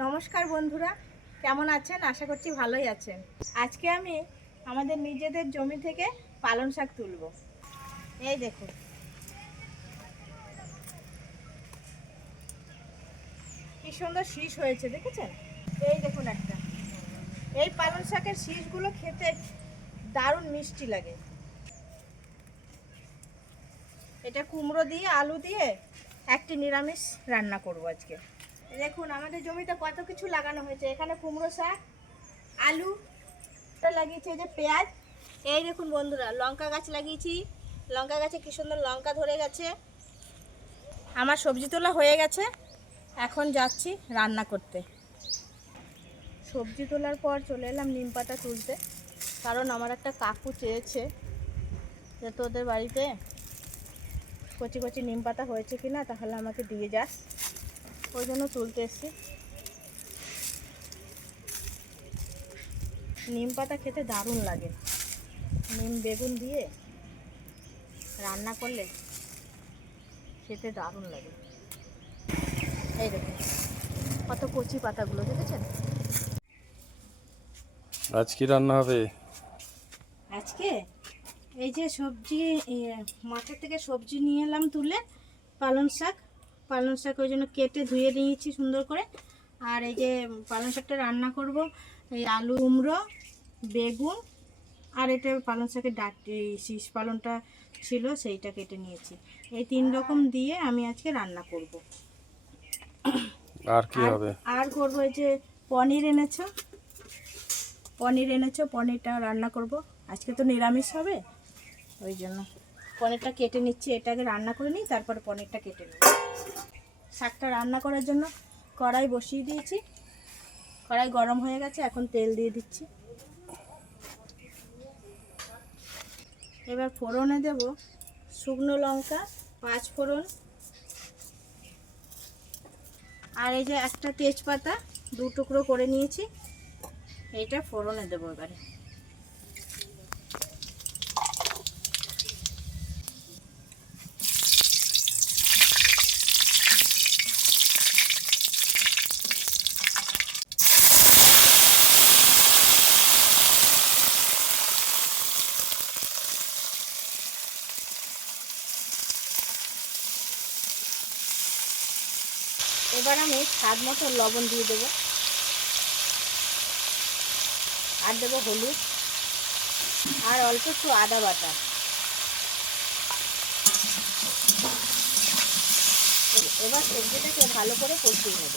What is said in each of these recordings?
নমস্কার বন্ধুরা, কেমন আছেন? আশা করছি ভালোই আছেন। আজকে আমি আমাদের নিজেদের জমি থেকে পালং শাক তুলব। এই দেখুন, কি সুন্দর শীষ হয়েছে, দেখেছেন? এই দেখুন একটা, এই পালং শাকের শীষগুলো খেতে দারুণ মিষ্টি লাগে। এটা কুমড়ো দিয়ে আলু দিয়ে একটি নিরামিষ রান্না করব আজকে। দেখুন আমাদের জমিতে কত কিছু লাগানো হয়েছে। এখানে কুমড়ো শাক, আলু লাগিয়েছি, এই যে পেঁয়াজ। এই দেখুন বন্ধুরা, লঙ্কা গাছ লাগিয়েছি। লঙ্কা গাছে কি সুন্দর লঙ্কা ধরে গেছে। আমার সবজি তোলা হয়ে গেছে, এখন যাচ্ছি রান্না করতে। সবজি তোলার পর চলে এলাম নিম পাতা তুলতে, কারণ আমার একটা কাকু চেয়েছে যে তোদের বাড়িতে কচি কচি নিম পাতা হয়েছে কি না, তাহলে আমাকে দিয়ে যাস। ওই জন্য তুলতে এসেছি। নিম পাতা খেতে দারুণ লাগে। নিম বেগুন দিয়ে রান্না করলে খেতে দারুণ লাগে। এই দেখুন কত কচি পাতাগুলো, দেখেছেন? আজ কি রান্না হবে? আজকে এই যে সবজি, মাঠের থেকে সবজি নিয়ে এলাম তুলে। পালং শাক, পালং শাক ওই জন্য কেটে ধুয়ে নিয়েছি সুন্দর করে। আর এই যে পালং শাকটা রান্না করব, এই আলু, কুমড়ো, বেগুন, আর এটা পালং শাকের ডাঁটি, শীষ পালংটা ছিল সেইটা কেটে নিয়েছি। এই 3 রকম দিয়ে আমি আজকে রান্না করব। আর কি হবে? আর করবো এই যে পনির এনেছো, পনিরটা রান্না করব। আজকে তো নিরামিষ হবে, ওই জন্য পনিরটা কেটে নিচ্ছি। এটাকে রান্না করে নিই, তারপরে পনিরটা কেটে নিই। শাকটা রান্না করার জন্য কড়াই বসিয়ে দিয়েছি। কড়াই গরম হয়ে গেছে, এখন তেল দিয়ে দিচ্ছি। এবার ফোড়নে দেব শুকনো লঙ্কা, 5 ফোড়ন, আর এই যে একটা তেজপাতা 2 টুকরো করে নিয়েছি, এইটা ফোড়নে দেবো এবারে। এবার আমি স্বাদ মতো লবণ দিয়ে দেবো, আর দেবো হলুদ, আর অল্প একটু আদা বাটা। এবার সবজিটাকে ভালো করে কষিয়ে নেব।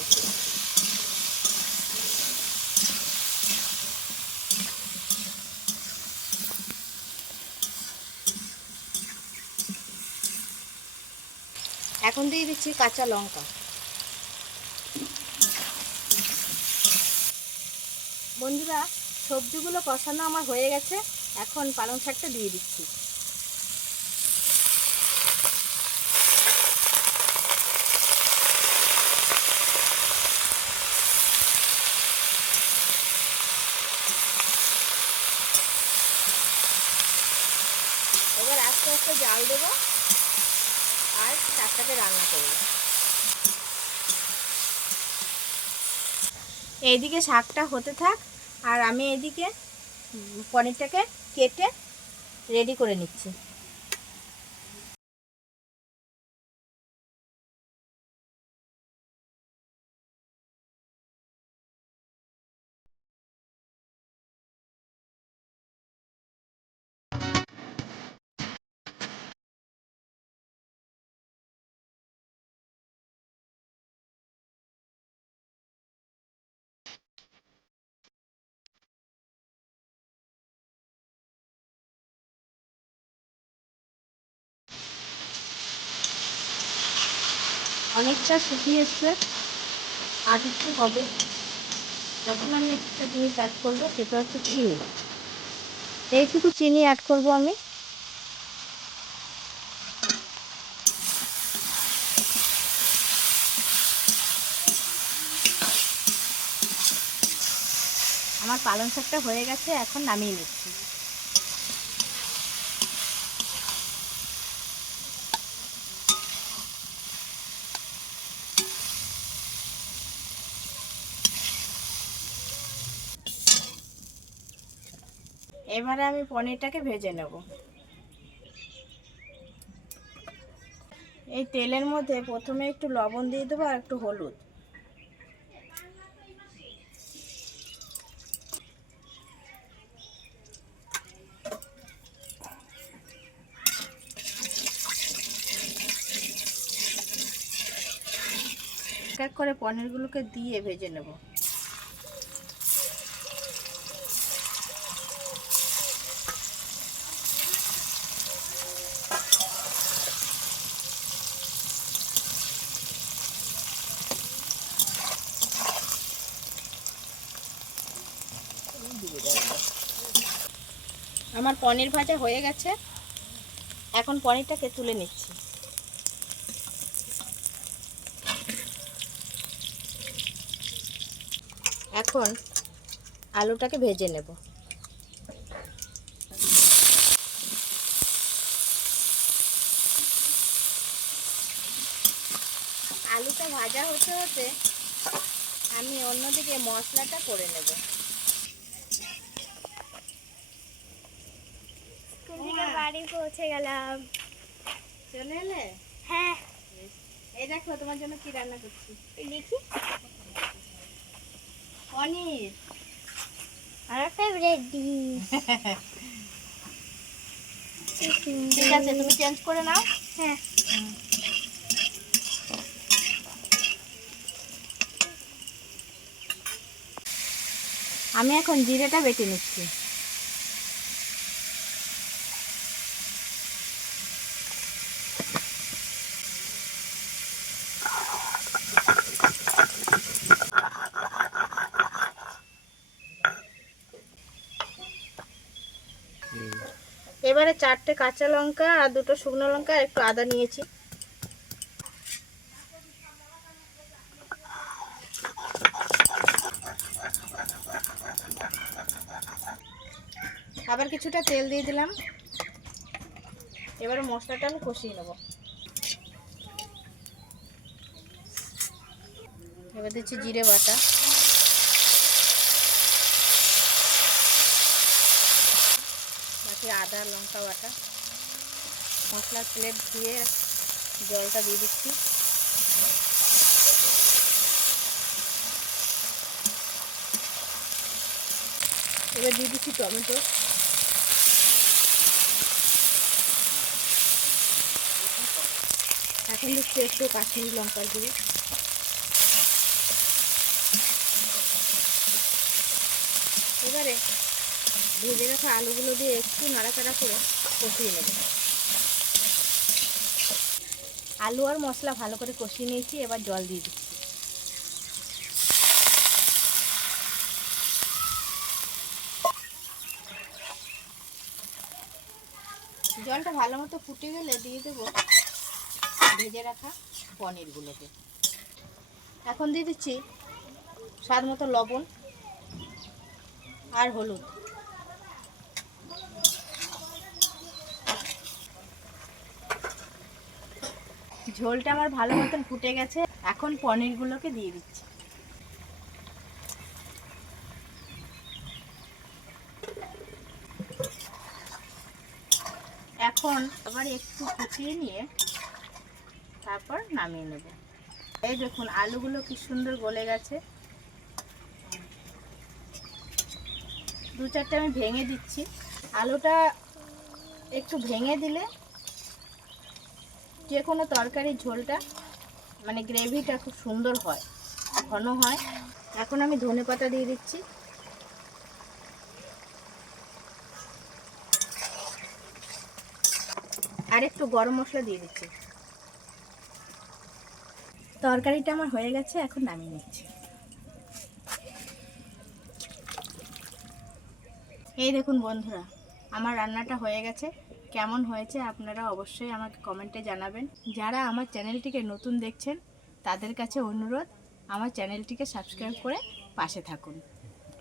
এখন দিয়ে দিচ্ছি কাঁচা লঙ্কা। বন্ধুরা, সবজিগুলো কষানো আমার হয়ে গেছে, এখন পালং শাকটা দিয়ে দিচ্ছি। এবার আস্তে আস্তে জাল দেবো আর শাকটাকে রান্না করব। এইদিকে শাকটা হতে থাক, আর আমি এইদিকে পনিরটাকে কেটে রেডি করে নিচ্ছি। অনেকটা শুকিয়ে এসছে, আর একটু হবে। যখন আমি একটা জিনিস অ্যাড করবো, সেটা হচ্ছে চিনি। এইটুকু চিনি অ্যাড করবো আমি। আমার পালং শাকটা হয়ে গেছে, এখন নামিয়ে নিচ্ছি। এবারে আমি পনিরটাকে ভেজে নেব। এই তেলের মধ্যে প্রথমে একটু লবণ দিয়ে দেবো আর একটু হলুদ। এক এক করে পনিরগুলোকে দিয়ে ভেজে নেব। আমার পনির ভাজা হয়ে গেছে, এখন পনিরটাকে তুলে নিচ্ছি। এখন আলুটাকে ভেজে নেব। আলুটা ভাজা হতে হতে আমি অন্যদিকে মশলাটা করে নেব। বাড়ি পৌঁছে গেলাম। চলে এলে? হ্যাঁ, এই দেখো তোমার জন্য কি রান্না করছি। দেখি। পনির আমার ফেভারিট ডিশ। ঠিক আছে, তুমি চেঞ্জ করে নাও। হ্যাঁ, আমি এখন জিরেটা বেটে নিচ্ছি। এবারে 4টে কাঁচা লঙ্কা আর 2টো শুকনো লঙ্কা আর একটু আদা নিয়েছি। আবার কিছুটা তেল দিয়ে দিলাম। এবারে মশলাটা আমি কষিয়ে নেব। এবার দিচ্ছি জিরে বাটা, বাকি আদা লঙ্কা বাটা। মশলার প্লেট ধুয়ে জলটা দিয়ে দিচ্ছি। এবার দিয়ে দিচ্ছি টমেটো। এখন দিচ্ছি একটু কাশ্মীরি লঙ্কার গুঁড়ি। এবারে ভেজে রাখা আলুগুলো দিয়ে একটু নাড়াচাড়া করে কষিয়ে নেব। আলু আর মশলা ভালো করে কষিয়ে নিয়েছি, এবার জল দিয়ে দিচ্ছি। জলটা ভালো মতো ফুটে গেলে দিয়ে দেবো ভেজে রাখা পনিরগুলোকে। এখন দিয়ে দিচ্ছি স্বাদ মতো লবণ আর হলুদ। ঝোলটা আমার ভালো মতন ফুটে গেছে, এখন পনিরগুলোকে দিয়ে দিচ্ছি। এখন আবার একটু ফুটিয়ে নিয়ে তারপর নামিয়ে নেব। এই দেখুন আলুগুলো কি সুন্দর গলে গেছে। 2-4টে আমি ভেঙে দিচ্ছি। আলুটা একটু ভেঙে দিলে যে কোনো তরকারির ঝোলটা মানে গ্রেভিটা খুব সুন্দর হয়, ঘন হয়। এখন আমি ধনেপাতা দিয়ে দিচ্ছি। আর একটু গরম মশলা দিয়ে দিচ্ছি। তরকারিটা আমার হয়ে গেছে, এখন নামিয়ে নিচ্ছি। এই দেখুন বন্ধুরা, আমার রান্নাটা হয়ে গেছে। কেমন হয়েছে আপনারা অবশ্যই আমাকে কমেন্টে জানাবেন। যারা আমার চ্যানেলটিকে নতুন দেখছেন তাদের কাছে অনুরোধ, আমার চ্যানেলটিকে সাবস্ক্রাইব করে পাশে থাকুন।